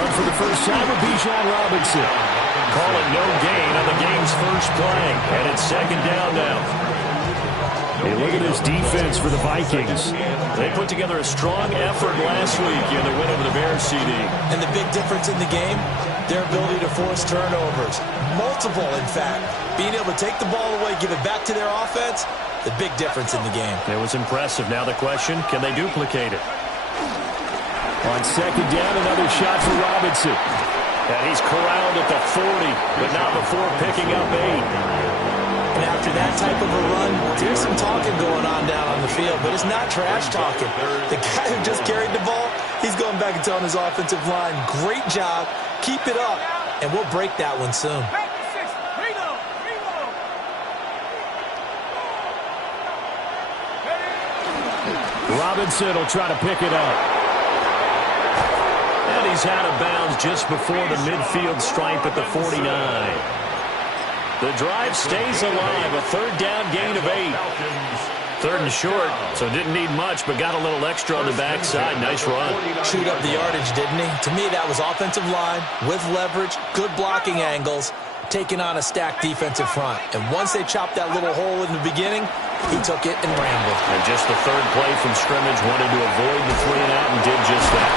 run for the first time with Bijan Robinson. Calling no gain on the game's first play. And it's second down now. Hey, look at this defense for the Vikings. They put together a strong effort last week in the win over the Bears, CD. And the big difference in the game, their ability to force turnovers. Multiple, in fact. Being able to take the ball away, give it back to their offense, the big difference in the game. It was impressive. Now the question, can they duplicate it? On second down, another shot for Robinson. And he's corralled at the 40, but not before picking up 8. And after that type of a run, there's some talking going on down on the field, but it's not trash talking. The guy who just carried the ball, he's going back and telling his offensive line, great job, keep it up, and we'll break that one soon. Robinson will try to pick it up. And he's out of bounds just before the midfield stripe at the 49. The drive stays alive, a third down gain of 8. Third and short, so didn't need much, but got a little extra on the backside. Nice run. Chewed up the yardage, didn't he? To me, that was offensive line with leverage, good blocking angles, taking on a stacked defensive front. And once they chopped that little hole in the beginning, he took it and ran with it. And just the third play from scrimmage, wanted to avoid the 3-and-out and did just that.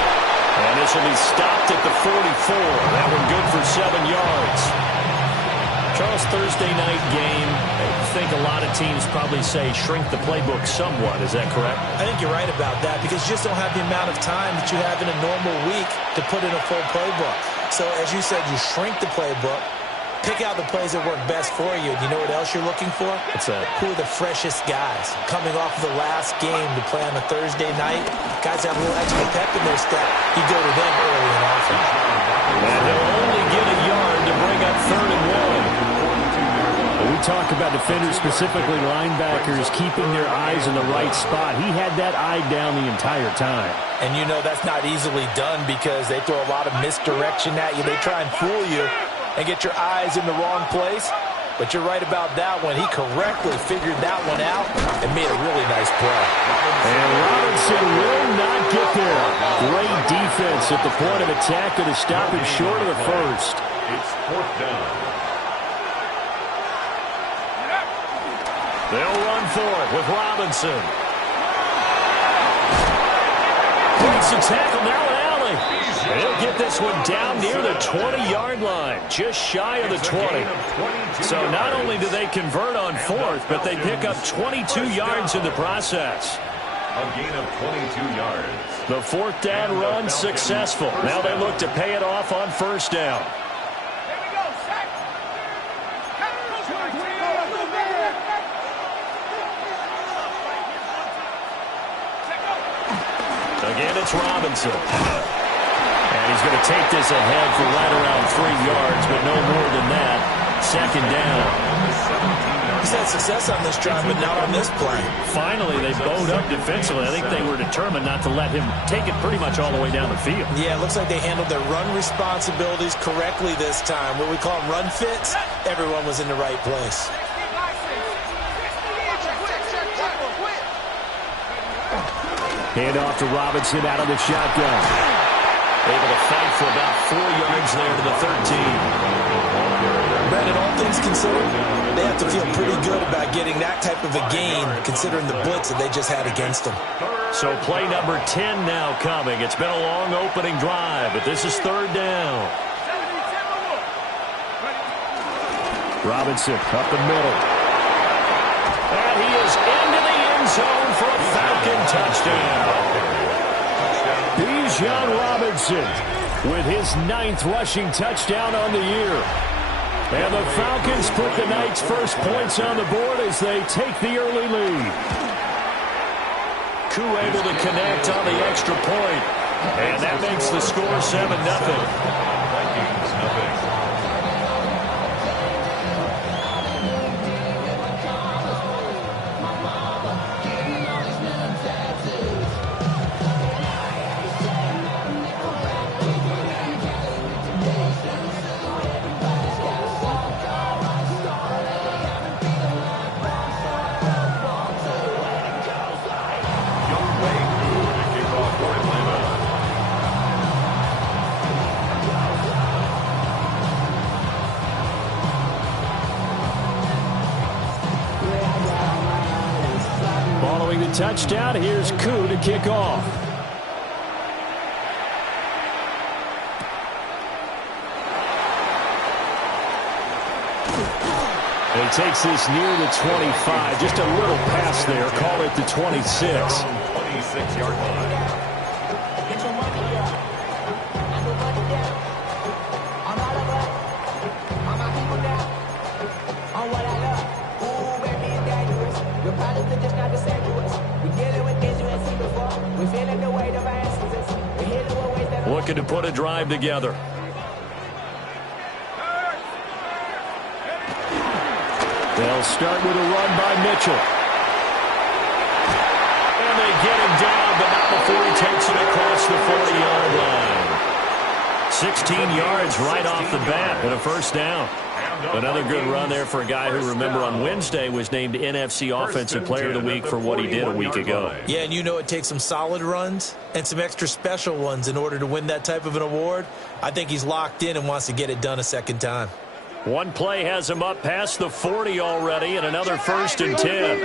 And this will be stopped at the 44. That one good for 7 yards. Charles, Thursday night game, I think a lot of teams probably say shrink the playbook somewhat. Is that correct? I think you're right about that because you just don't have the amount of time that you have in a normal week to put in a full playbook. So, as you said, you shrink the playbook, pick out the plays that work best for you. And you know what else you're looking for? What's that? Who are the freshest guys coming off of the last game to play on a Thursday night? Guys have a little extra pep in their step. You go to them early and often. And he'll only get a yard to bring up 3rd and 1. We talk about defenders, specifically linebackers, keeping their eyes in the right spot. He had that eye down the entire time. And you know that's not easily done because they throw a lot of misdirection at you. They try and fool you and get your eyes in the wrong place. But you're right about that one. He correctly figured that one out and made a really nice play. And Robinson will not get there. Great defense at the point of attack to stop him short of the first. It's 4th down. They'll run for it with Robinson. Breaks the tackle, now an alley. He'll get this one down near the 20-yard line, just shy of the 20. So not only do they convert on 4th, but they pick up 22 yards in the process. A gain of 22 yards. The 4th down run successful. Now they look to pay it off on 1st down. Again, it's Robinson. And he's going to take this ahead for right around 3 yards, but no more than that. 2nd down. He's had success on this drive, but not on this play. Finally, they bowed up defensively. I think they were determined not to let him take it pretty much all the way down the field. Yeah, it looks like they handled their run responsibilities correctly this time. What we call them run fits, everyone was in the right place. Hand off to Robinson out of the shotgun. Able to fight for about 4 yards there to the 13. Brandon, all things considered, they have to feel pretty good about getting that type of a gain considering the blitz that they just had against them. So play number 10 now coming. It's been a long opening drive, but this is 3rd down. Robinson up the middle. And he is into the end zone for a Falcon touchdown. Bijan Robinson with his 9th rushing touchdown on the year. And the Falcons put the night's first points on the board as they take the early lead. Koo able to connect on the extra point. And that makes the score 7-0. Vikings, nothing. touchdown. Here's Koo to kick off. He takes this near the 25. Just a little pass there. Call it the 26. 26-yard line. Looking to put a drive together. They'll start with a run by Mitchell. And they get him down, but not before he takes it across the 40-yard line. 16 yards right off the bat and a first down. Another good run there for a guy who, remember, on Wednesday was named NFC Offensive Player of the Week for what he did a week ago. Yeah, and you know it takes some solid runs and some extra special ones in order to win that type of an award. I think he's locked in and wants to get it done a second time. One play has him up past the 40 already, and another 1st and 10.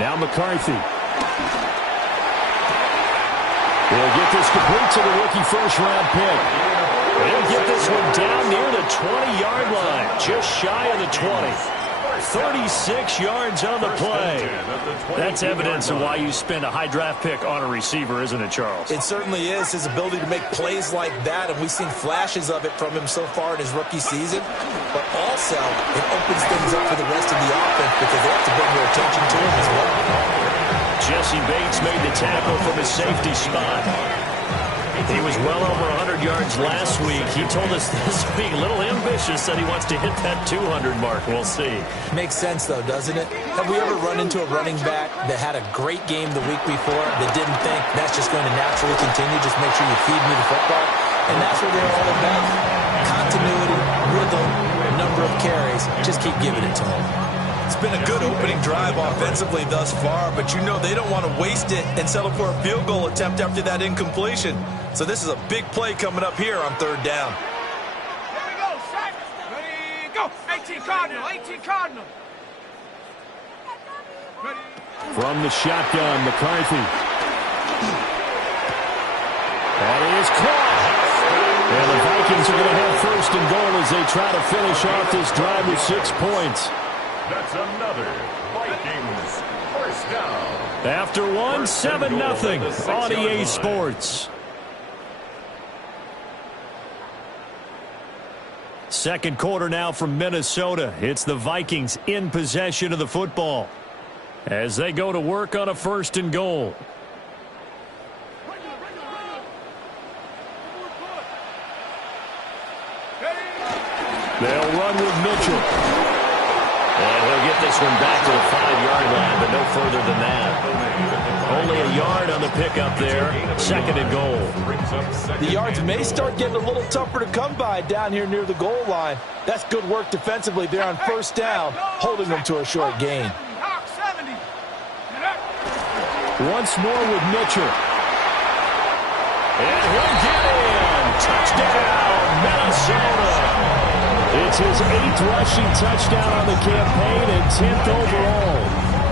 Now McCarthy. He'll get this complete to the rookie first-round pick. He'll get this one down near the 20-yard line, just shy of the 20. 36 yards on the play. That's evidence of why you spend a high draft pick on a receiver, isn't it, Charles? It certainly is. His ability to make plays like that, and we've seen flashes of it from him so far in his rookie season. But also, it opens things up for the rest of the offense because they have to bring their attention to him as well. Jesse Bates made the tackle from his safety spot. He was well over 100 yards last week. He told us this week, a little ambitious, that he wants to hit that 200 mark. We'll see. Makes sense, though, doesn't it? Have we ever run into a running back that had a great game the week before that didn't think that's just going to naturally continue? Just make sure you feed me the football. And that's what they're all about. Continuity, rhythm, number of carries. Just keep giving it to them. It's been a good opening drive offensively thus far, but you know they don't want to waste it and settle for a field goal attempt after that incompletion. So this is a big play coming up here on 3rd down. Here we go, set. Ready, go. 18 Cardinal, 18 Cardinal. Ready. From the shotgun, McCarthy. That is caught. And the Vikings are going to have 1st and goal as they try to finish off this drive with 6 points. That's another Vikings first down. After one, 7-0 on EA Sports. Second quarter now from Minnesota. It's the Vikings in possession of the football as they go to work on a 1st and goal. They'll run with Mitchell. And he'll get this one back to the 5-yard line, but no further than that. Only a yard on the pickup there. 2nd and goal. The yards may start getting a little tougher to come by down here near the goal line. That's good work defensively there on 1st down, holding them to a short gain. Once more with Mitchell. And he'll get in. Touchdown, Minnesota. It's his 8th rushing touchdown on the campaign and 10th overall.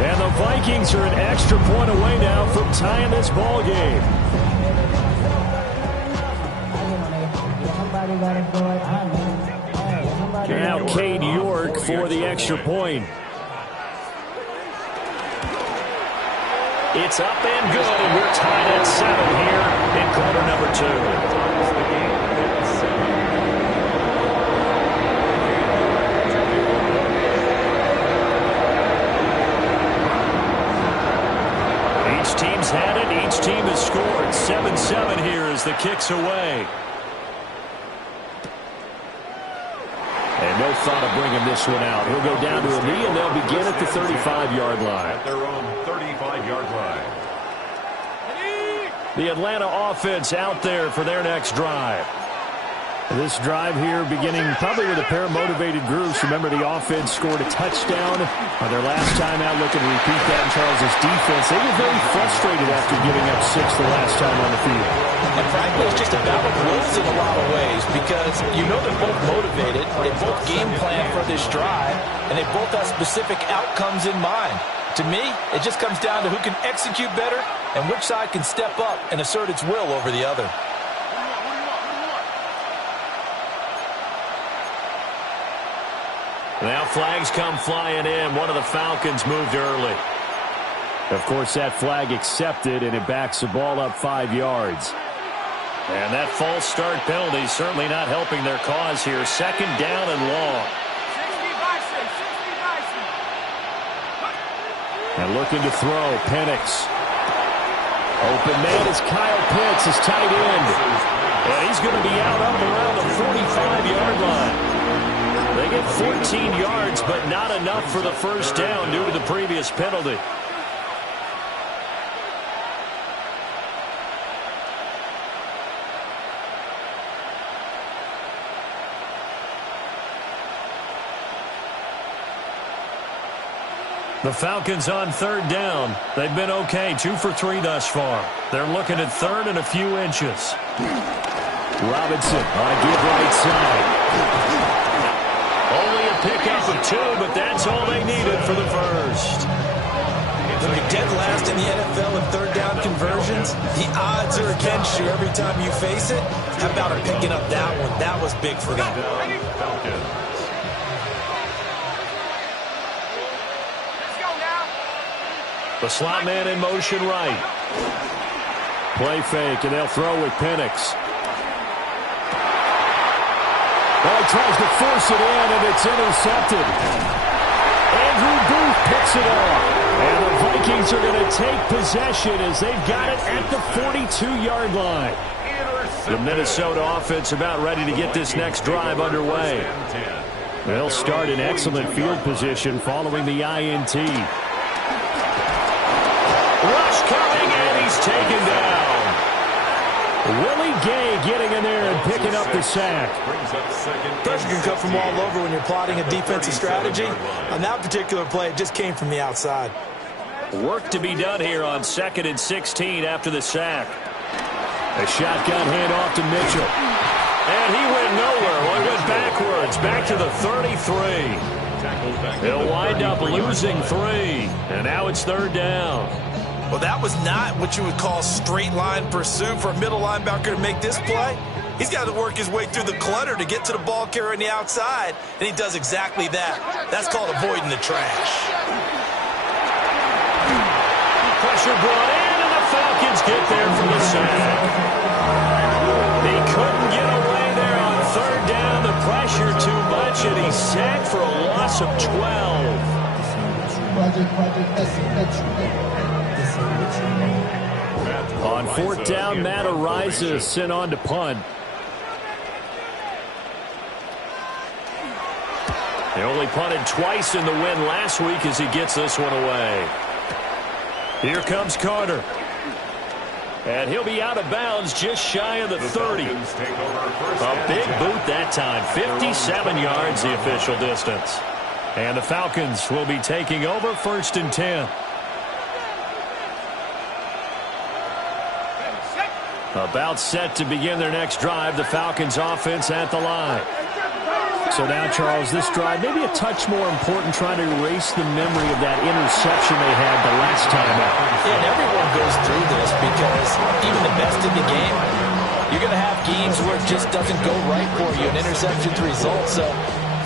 And the Vikings are an extra point away now from tying this ball game. Now Cade York for the extra point. It's up and good, and we're tied at 7 here in quarter number 2. Each team's had it. Each team has scored. 7-7 here as the kick's away. And no thought of bringing this one out. He'll go down to a knee, and they'll begin at the 35-yard line. At their own 35-yard line. The Atlanta offense out there for their next drive. This drive here beginning probably with a pair of motivated groups. Remember, the offense scored a touchdown on their last time out. Looking to repeat that in Charles' defense. They were very frustrated after giving up 6 the last time on the field. And frankly, it's just a battle of wills in a lot of ways because you know they're both motivated. They both game plan for this drive, and they both have specific outcomes in mind. To me, it just comes down to who can execute better and which side can step up and assert its will over the other. Now flags come flying in. One of the Falcons moved early. Of course, that flag accepted, and it backs the ball up 5 yards. And that false start penalty certainly not helping their cause here. 2nd down and long. And looking to throw, Penix. Open man is Kyle Pitts, his tight end. And he's going to be out up around the 45-yard line. They get 14 yards, but not enough for the first down due to the previous penalty. The Falcons on 3rd down. They've been okay, 2 for 3 thus far. They're looking at 3rd and a few inches. Robinson on a give right side. Only a pickup of 2, but that's all they needed for the first. When you're dead last in the NFL in 3rd down conversions, the odds are against you every time you face it. How about him picking up that one? That was big for them. The slot man in motion right. Play fake, and they'll throw with Penix. Well, he tries to force it in, and it's intercepted. Andrew Booth picks it off. And the Vikings are going to take possession as they've got it at the 42-yard line. The Minnesota offense about ready to get this next drive underway. They'll start in excellent field position following the INT. Rush coming, and he's taken down. Willie Gay getting in there and picking up the sack. Pressure can come from all over when you're plotting a defensive strategy. On that particular play, it just came from the outside. Work to be done here on 2nd and 16 after the sack. A shotgun handoff to Mitchell. And he went nowhere. Well, he went backwards, back to the 33. He'll wind up losing 3. And now it's 3rd down. Well, that was not what you would call straight line pursuit for a middle linebacker to make this play. He's got to work his way through the clutter to get to the ball carrier on the outside, and he does exactly that. That's called avoiding the trash. Pressure brought in, and the Falcons get there for the sack. He couldn't get away there on 3rd down. The pressure too much, and he's sacked for a loss of 12. On 4th down, Matt Araiza sent on to punt. He only punted twice in the win last week as he gets this one away. Here comes Carter. And he'll be out of bounds just shy of the 30. A big boot that time. 57 yards the official distance. And the Falcons will be taking over 1st and 10. About set to begin their next drive. The Falcons offense at the line. So now, Charles, this drive maybe a touch more important, trying to erase the memory of that interception they had the last time out. Yeah, and everyone goes through this because even the best in the game, you're going to have games where it just doesn't go right for you, and interceptions result. So,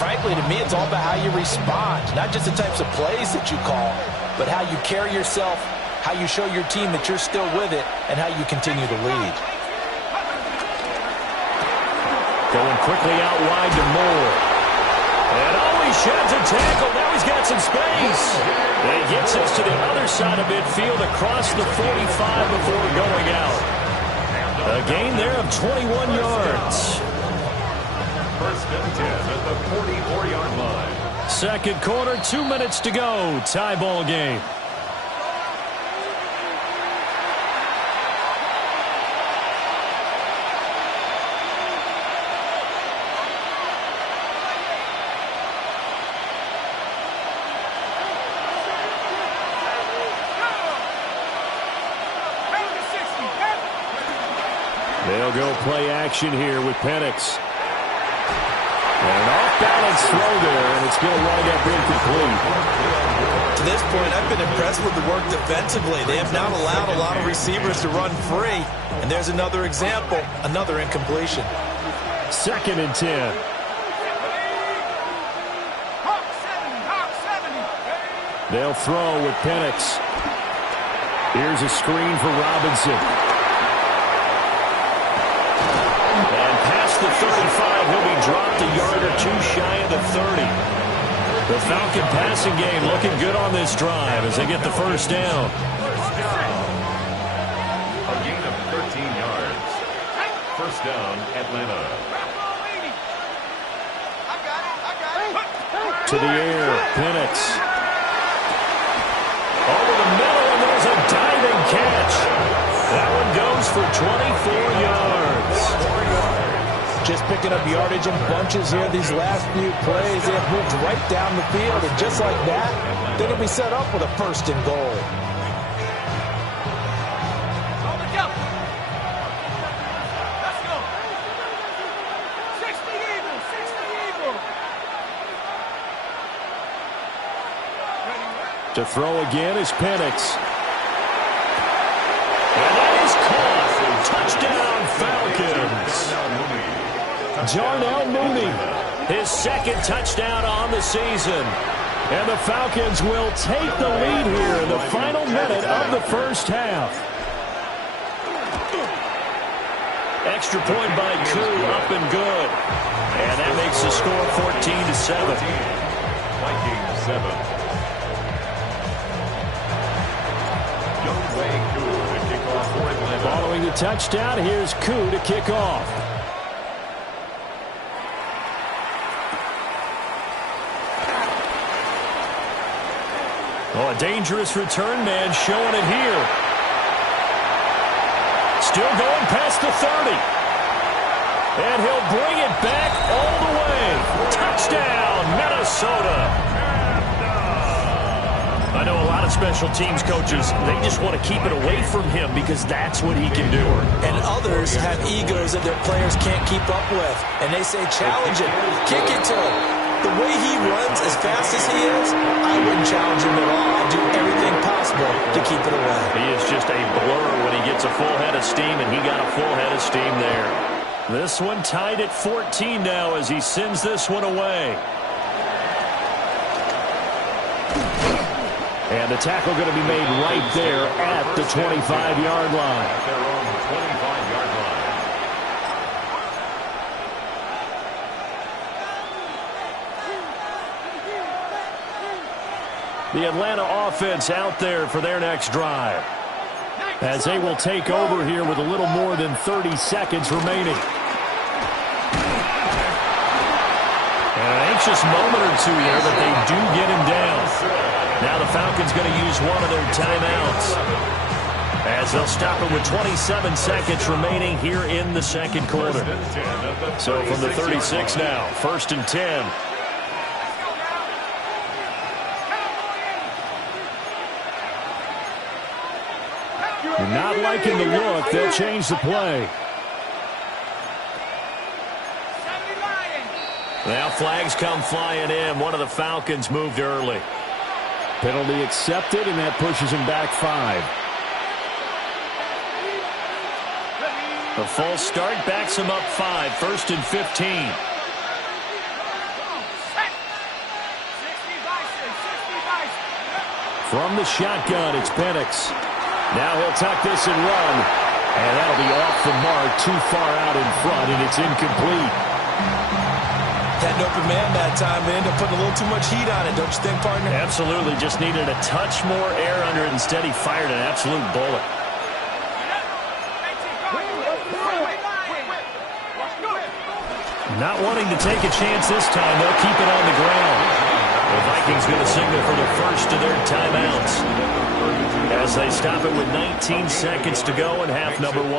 frankly, to me, it's all about how you respond, not just the types of plays that you call, but how you carry yourself, how you show your team that you're still with it, and how you continue to lead. Going quickly out wide to Moore. And he sheds a tackle. Now he's got some space. And he gets us to the other side of midfield across the 45 before going out. A gain there of 21 yards. 1st and 10 at the 44-yard line. 2nd quarter, 2 minutes to go. Tie ball game. They'll go play action here with Penix. And an off-balance throw there, and it's going to wind up incomplete. To this point, I've been impressed with the work defensively. They have not allowed a lot of receivers to run free. And there's another example, another incompletion. 2nd and 10. They'll throw with Penix. Here's a screen for Robinson. And past the 35, he'll be dropped a yard or two shy of the 30. The Falcon passing game looking good on this drive as they get the first down. A gain of 13 yards. First down, Atlanta. To the air, Penix. Over the middle, and there's a diving catch. That one goes for 24 yards. Just picking up yardage in bunches here these last few plays. They have moved right down the field, and just like that, they're going to be set up with a 1st and goal. Let's go. 60 Eagles, 60 Eagles. To throw again is Penix. And that is caught. Touchdown, Falcons. Darnell Mooney. His 2nd touchdown on the season. And the Falcons will take the lead here in the final minute of the first half. Extra point by Koo, up and good. And that makes the score 14-7. Vikings 7. Following the touchdown, here's Koo to kick off. Oh, a dangerous return man showing it here. Still going past the 30. And he'll bring it back all the way. Touchdown, Minnesota. I know a lot of special teams coaches, they just want to keep it away from him because that's what he can do. And others have egos that their players can't keep up with. And they say, challenge him, kick it to him. The way he runs as fast as he is, I wouldn't challenge him at all. I'd do everything possible to keep it away. He is just a blur when he gets a full head of steam, and he got a full head of steam there. This one tied at 14 now as he sends this one away. And the tackle going to be made right there at the 25-yard line. At their own 25-yard line. The Atlanta offense out there for their next drive, as they will take over here with a little more than 30 seconds remaining. An anxious moment or two there, but they do get him down. Now the Falcons going to use one of their timeouts as they'll stop it with 27 seconds remaining here in the second quarter. So from the 36 now, 1st and 10. You're not liking the look. They'll change the play. Now flags come flying in. One of the Falcons moved early. Penalty accepted, and that pushes him back 5. The false start backs him up 5. 1st and 15. From the shotgun, it's Penix. Now he'll tuck this and run. And that'll be off the mark, too far out in front, and it's incomplete. Had an open man that time, but ended up putting a little too much heat on it, don't you think, partner? Absolutely. Just needed a touch more air under it. Instead, he fired an absolute bullet. Not wanting to take a chance this time. They'll keep it on the ground. The Vikings going to signal for the first of their timeouts as they stop it with 19 seconds to go in half number 1.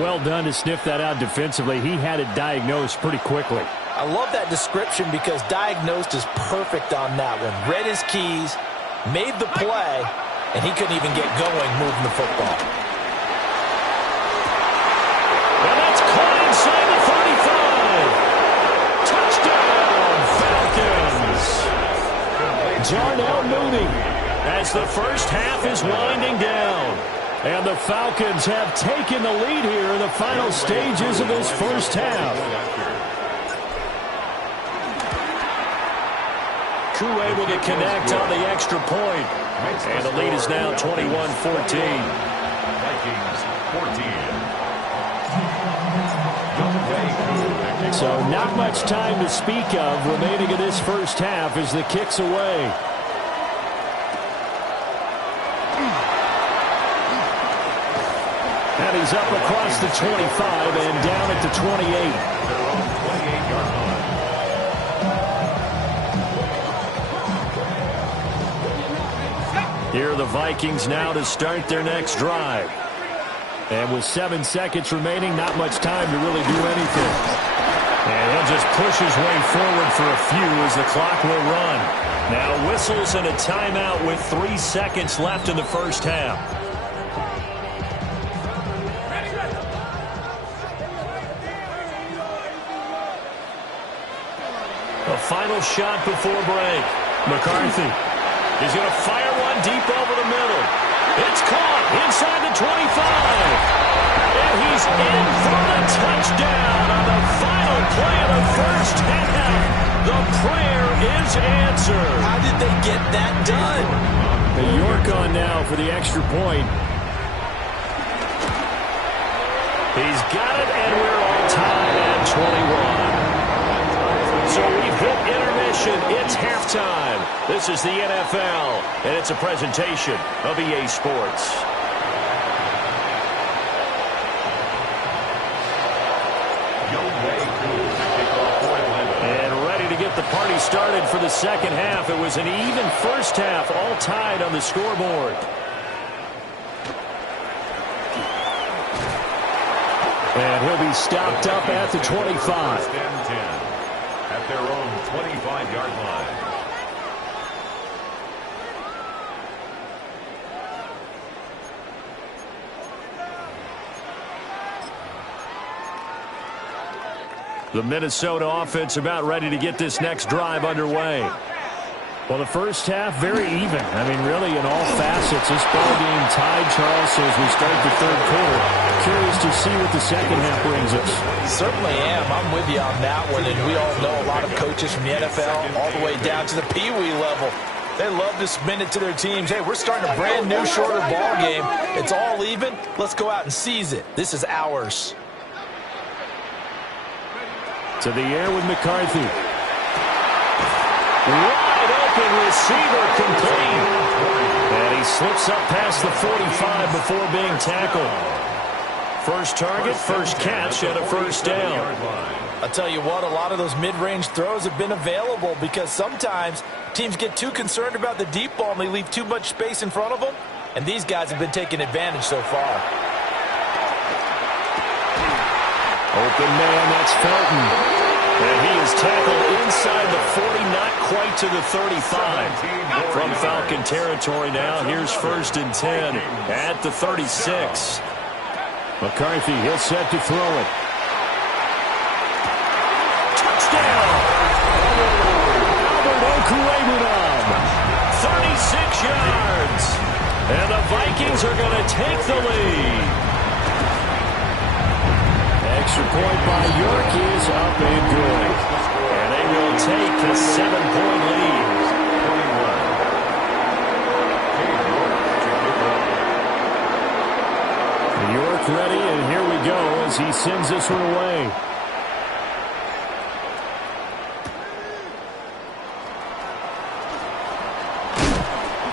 Well done to sniff that out defensively. He had it diagnosed pretty quickly. I love that description because diagnosed is perfect on that one. Read his keys, made the play, and he couldn't even get going moving the football. tides are now moving as the first half is winding down. And the Falcons have taken the lead here in the final stages of this first half. Crew able to connect on the extra point. And the lead is now 21-14. Vikings 14. So not much time to speak of remaining in this first half as the kick's away. And he's up across the 25 and down at the 28. Their own 28-yard line. Here are the Vikings now to start their next drive. And with 7 seconds remaining, not much time to really do anything. And he'll just push his way forward for a few as the clock will run. Now whistles and a timeout with 3 seconds left in the first half. A final shot before break. McCarthy. He's going to fire one deep over the middle. It's caught inside the 25. And he's in for the touchdown on the final play of the first half. The prayer is answered. How did they get that done? York on now for the extra point. He's got it, and we're all tied at 21. So we've hit intermission. It's halftime. This is the NFL, and it's a presentation of EA Sports. And ready to get the party started for the second half. It was an even first half, all tied on the scoreboard. And he'll be stopped up at the 25. First and 10 at their own 25-yard line. The Minnesota offense about ready to get this next drive underway. Well, the first half, very even. I mean, really, in all facets, this ball game tied, Charles, so as we start the third quarter. Curious to see what the second half brings us. Certainly am. I'm with you on that one, and we all know a lot of coaches from the NFL all the way down to the Pee-wee level. They love to spin it to their teams. Hey, we're starting a brand new, shorter ball game. It's all even. Let's go out and seize it. This is ours. To the air with McCarthy. Wide open receiver complete. And he slips up past the 45 before being tackled. First target, first catch, and a first down. I'll tell you what, a lot of those mid-range throws have been available because sometimes teams get too concerned about the deep ball and they leave too much space in front of them. And these guys have been taking advantage so far. Open man, that's Felton. And he is tackled inside the 40, not quite to the 35. From Falcon territory now, here's first and 10 at the 36. McCarthy, he'll set to throw it. Touchdown! Albert Okwuegbunam, 36 yards. And the Vikings are going to take the lead. Extra point by York is up and good. And they will take a 7-point lead. York ready, and here we go as he sends this one away.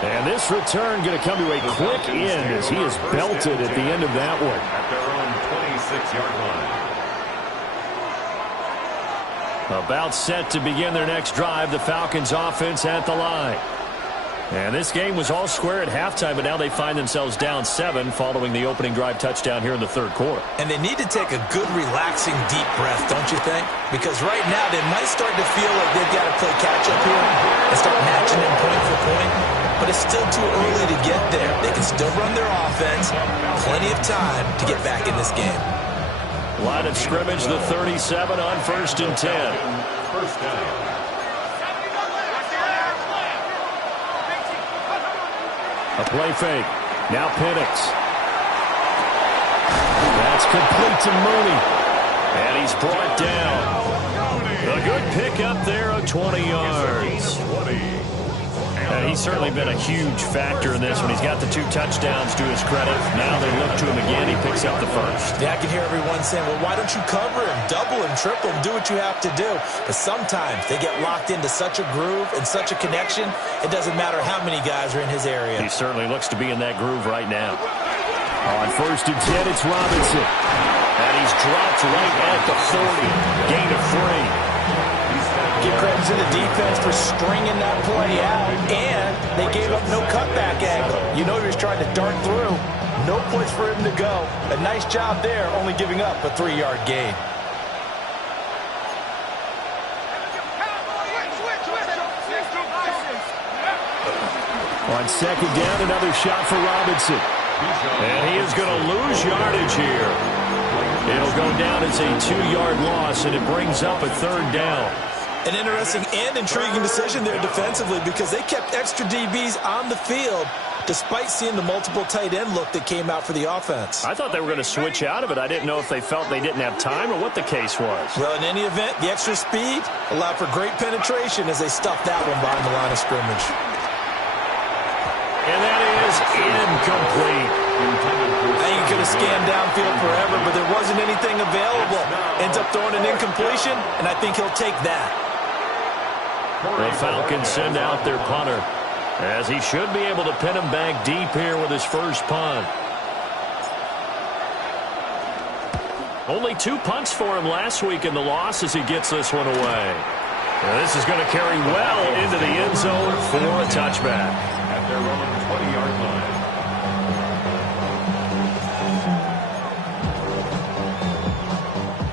And this return going to come to a quick end as he is belted at the end of that one. At their own 26-yard line. About set to begin their next drive, the Falcons offense at the line. And this game was all square at halftime, but now they find themselves down 7 following the opening drive touchdown here in the third quarter. And they need to take a good, relaxing, deep breath, don't you think? Because right now they might start to feel like they've got to play catch-up here and start matching them point for point. But it's still too early to get there. They can still run their offense. Plenty of time to get back in this game. Line of scrimmage, the 37 on first and 10. First down. A play fake. Now Penix. That's complete to Mooney. And he's brought down. A good pickup there of 20 yards. And he's certainly been a huge factor in this one. He's got the 2 touchdowns to his credit. Now they look to him again. He picks up the first. Yeah, I can hear everyone saying, well, why don't you cover him, double him, triple him, do what you have to do. But sometimes they get locked into such a groove and such a connection, it doesn't matter how many guys are in his area. He certainly looks to be in that groove right now. On 1st and 10, it's Robinson. And he's dropped right at the 40. Gain of 3. Give credit to the defense for stringing that play out, and they gave up no cutback angle. You know he was trying to dart through. No place for him to go. A nice job there, only giving up a 3-yard gain. On 2nd down, another shot for Robinson. And he is going to lose yardage here. It'll go down as a 2-yard loss, and it brings up a 3rd down. An interesting and intriguing decision there defensively because they kept extra DBs on the field despite seeing the multiple tight end look that came out for the offense. I thought they were going to switch out of it. I didn't know if they felt they didn't have time or what the case was. Well, in any event, the extra speed allowed for great penetration as they stuffed that one behind the line of scrimmage. And that is incomplete. I think he could have scanned downfield forever, but there wasn't anything available. Ends up throwing an incompletion, and I think he'll take that. The Falcons send out their punter, as he should be able to pin him back deep here with his first punt. Only 2 punts for him last week in the loss as he gets this one away. Now this is going to carry well into the end zone for a touchback. At their own 20-yard line.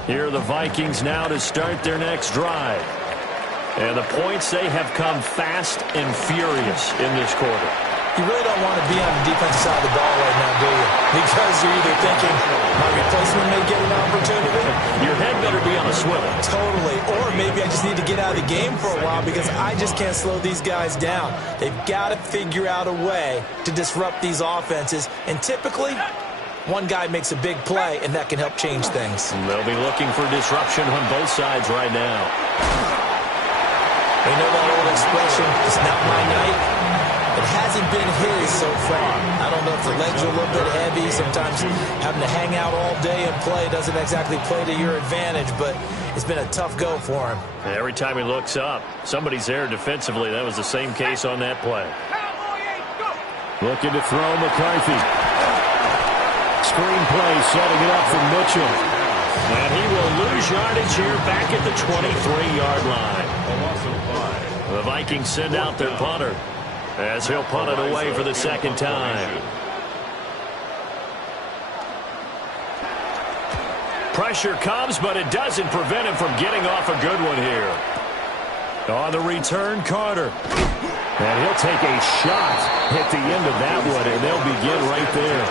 Here are the Vikings now to start their next drive. And the points, they have come fast and furious in this quarter. You really don't want to be on the defensive side of the ball right now, do you? Because you're either thinking, my replacement may get an opportunity. Your head better be on a swivel. Totally. Or maybe I just need to get out of the game for a while because I just can't slow these guys down. They've got to figure out a way to disrupt these offenses. And typically, one guy makes a big play, and that can help change things. And they'll be looking for disruption on both sides right now. They know that old expression, it's not my night. It hasn't been his so far. I don't know if the legs are a little bit heavy. Sometimes having to hang out all day and play doesn't exactly play to your advantage, but it's been a tough go for him. Every time he looks up, somebody's there defensively. That was the same case on that play. Looking to throw McCarthy. Screen play, setting it up for Mitchell. And he will lose yardage here back at the 23-yard line. The Vikings send out their punter as he'll punt it away for the 2nd time. Pressure comes, but it doesn't prevent him from getting off a good one here. On the return, Carter. And he'll take a shot at the end of that one, and they'll begin right there.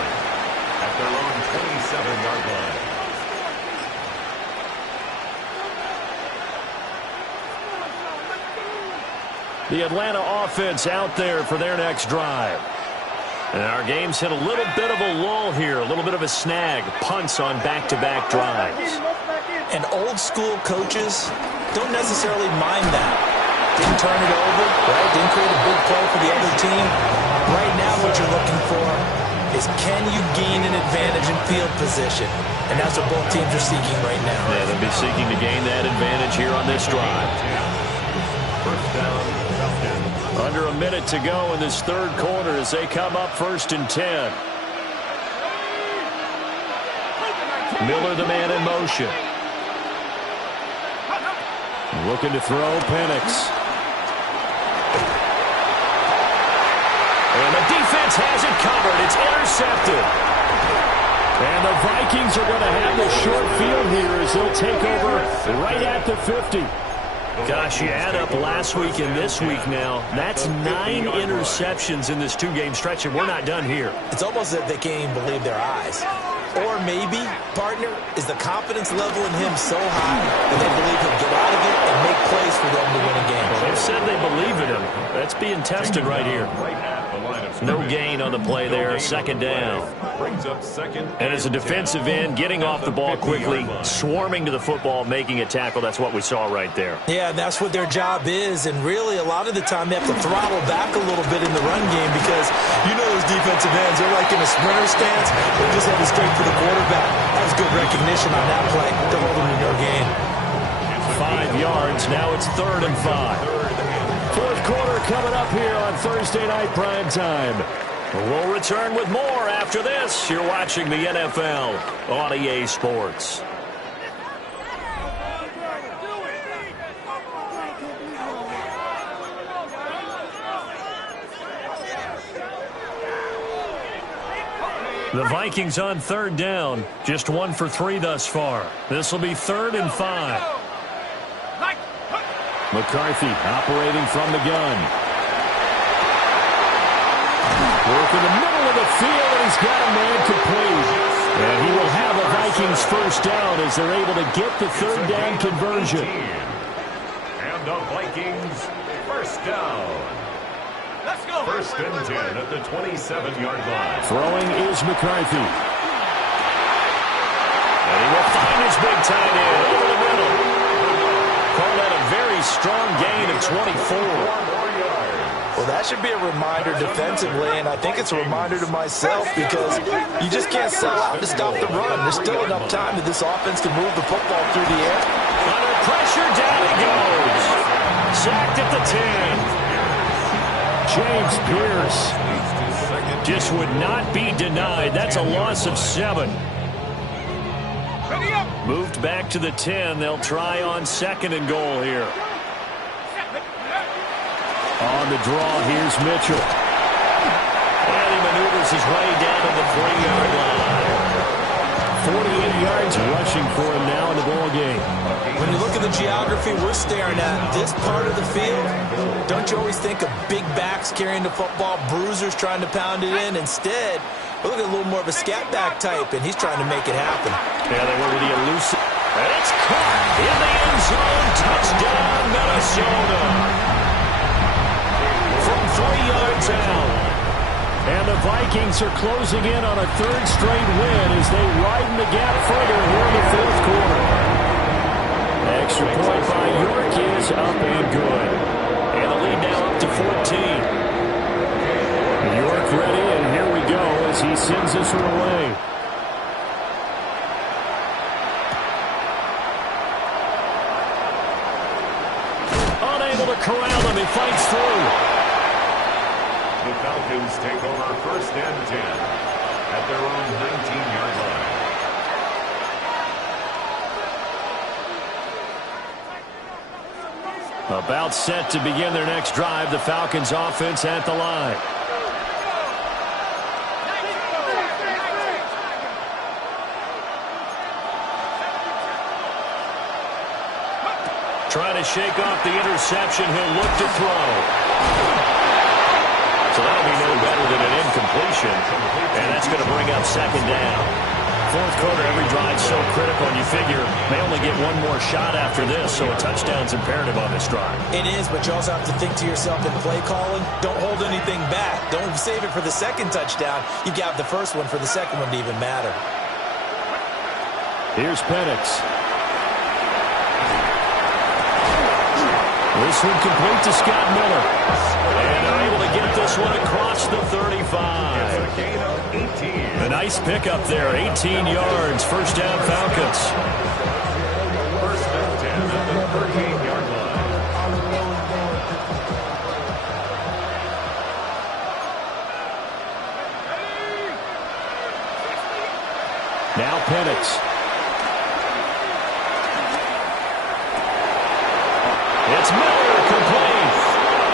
At their own 27-yard line. The Atlanta offense out there for their next drive. And our game's hit a little bit of a lull here, a little bit of a snag. Punts on back-to-back drives. And old-school coaches don't necessarily mind that. Didn't turn it over, right? Didn't create a big play for the other team. Right now what you're looking for is can you gain an advantage in field position? And that's what both teams are seeking right now. Yeah, they'll be seeking to gain that advantage here on this drive. First down. Under a minute to go in this 3rd quarter as they come up 1st and 10. Miller, the man in motion. Looking to throw, Penix. And the defense has it covered. It's intercepted. And the Vikings are going to have the short field here as they'll take over right at the 50. Gosh, you add up last week and this week now, that's 9 interceptions in this 2-game stretch, and we're not done here. It's almost as if they can't even believe their eyes. Or maybe, partner, is the confidence level in him so high that they believe he'll get out of it and make plays for them to win a game. Well, they've said they believe in him. That's being tested right here. Right at the line of No gain on the play there. Second down. Brings up second. And as a defensive end, getting off the ball quickly, swarming to the football, making a tackle. That's what we saw right there. Yeah, and that's what their job is. And really, a lot of the time, they have to throttle back a little bit in the run game because you know those defensive ends, they're like in a sprinter stance. They're just heading straight for the quarterback. That was good recognition on that play to hold them in your game. 5 yards. Now it's 3rd and 5. Fourth quarter coming up here on Thursday Night Prime Time. We'll return with more after this. You're watching the NFL on EA Sports. The Vikings on 3rd down. Just 1 for 3 thus far. This will be 3rd and 5. McCarthy operating from the gun. Work in the middle of the field, and he's got a man complete. And he will have a Vikings first down as they're able to get the 3rd down conversion. And the Vikings first down. Let's go. 1st and 10 at the 27-yard line. Throwing is McCarthy. And he will find his big tight end over the middle. Call that a very strong gain of 24. Well, that should be a reminder defensively, and I think it's a reminder to myself because you just can't sell out to stop the run. There's still enough time that this offense can move the football through the air. Under pressure, down he goes. Sacked at the 10. James Pierce. Just would not be denied. That's a loss of 7. Ready up. Moved back to the 10. They'll try on 2nd and goal here. On the draw, here's Mitchell. And he maneuvers his way down to the 3-yard line. 48 yards rushing for him now in the ball game. When you look at the geography we're staring at, this part of the field, don't you always think of big backs carrying the football, bruisers trying to pound it in? Instead, look at a little more of a scat back type, and he's trying to make it happen. Yeah, they were with the elusive. And it's caught in the end zone. Touchdown, Minnesota. From 3 yards out. And the Vikings are closing in on a 3rd straight win as they widen the gap further here in the 4th quarter. Extra point by York is up and good. And the lead now up to 14. York ready, and here we go as he sends this one away. Unable to corral him. He fights through. The Falcons take over 1st and 10 at their own 19-yard line. About set to begin their next drive, the Falcons offense at the line. Trying to shake off the interception. He'll look to throw. So that'll be no better than an incompletion. And that's going to bring up 2nd down. 4th quarter, every drive so critical, and you figure they only get one more shot after this, so a touchdown's imperative on this drive. It is, but you also have to think to yourself in play calling, don't hold anything back. Don't save it for the 2nd touchdown. You got the 1st one for the 2nd one to even matter. Here's Penix. This one complete to Scott Miller. And they're able to get this one across the 35. It's a gain of 18. A nice pickup there, 18 yards. First down, Falcons. 1st and 10 at the 38-yard line. Now Penix. It's Miller, complete.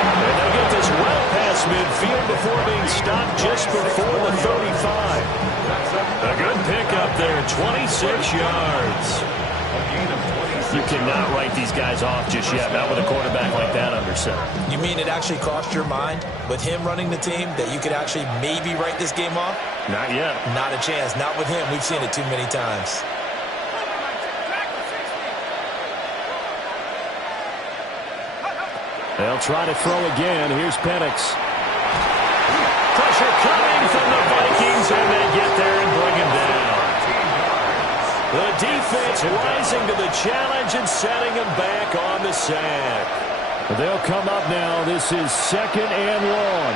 And they'll get this well past midfield before being stopped just before the 35. A good pickup there, 26 yards. You cannot write these guys off just yet, not with a quarterback like that under center. You mean it actually crossed your mind with him running the team that you could actually maybe write this game off? Not yet. Not a chance. Not with him. We've seen it too many times. They'll try to throw again. Here's Penix. from the Vikings, and they get there and bring him down. The defense rising to the challenge and setting him back on the sack. They'll come up now. This is 2nd and long.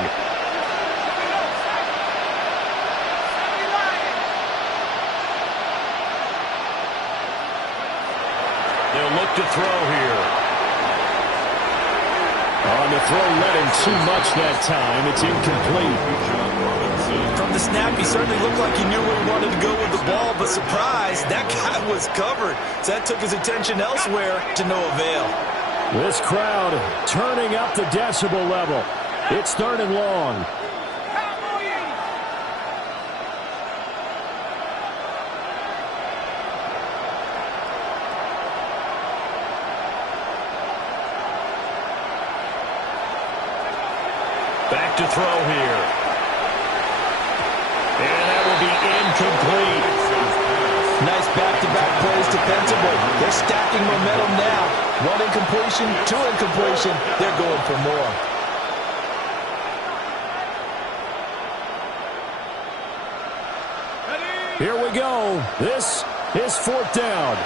They'll look to throw here. On the throw, led him too much that time. It's incomplete. From the snap, he certainly looked like he knew where he wanted to go with the ball, but surprise, that guy was covered. So that took his attention elsewhere to no avail. This crowd turning up the decibel level. It's 3rd and long. Back to throw here. And that will be incomplete. Nice back-to-back plays defensively. They're stacking momentum now. 1 incompletion, 2 incompletion. They're going for more. Here we go. This is 4th down.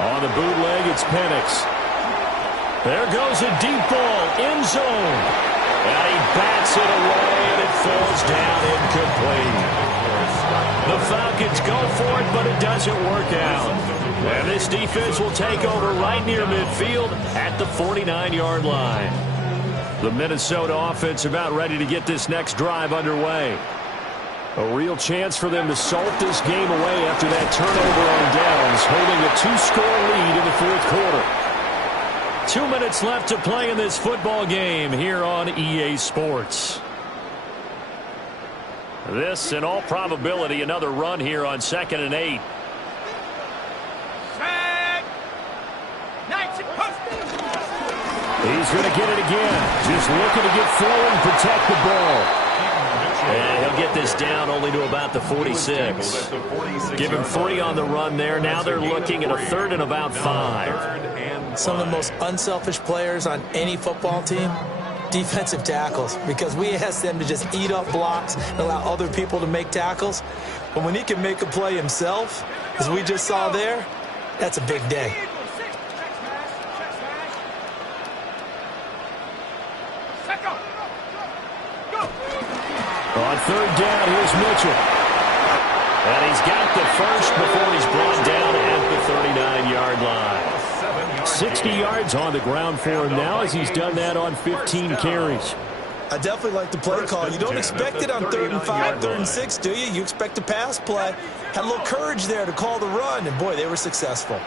On the bootleg, it's Penix. There goes a deep ball, end zone. And he bats it away, and it falls down incomplete. The Falcons go for it, but it doesn't work out. And this defense will take over right near midfield at the 49-yard line. The Minnesota offense about ready to get this next drive underway. A real chance for them to salt this game away after that turnover on downs, holding a 2-score lead in the 4th quarter. 2 minutes left to play in this football game here on EA Sports. This, in all probability, another run here on 2nd and 8. He's going to get it again. Just looking to get forward and protect the ball. And he'll get this down only to about the 46. Give him 3 on the run there. Now they're looking at a 3rd and about 5. Some of the most unselfish players on any football team, defensive tackles, because we ask them to just eat up blocks and allow other people to make tackles. But when he can make a play himself, as we just saw there, that's a big day. On 3rd down, here's Mitchell. And he's got the first before he's brought down at the 39-yard line. 60 yards on the ground for him now as he's done that on 15 carries. I definitely like the play call. You don't expect it on 3rd and 5, 3rd and 6, do you? You expect a pass play. Had a little courage there to call the run, and boy, they were successful.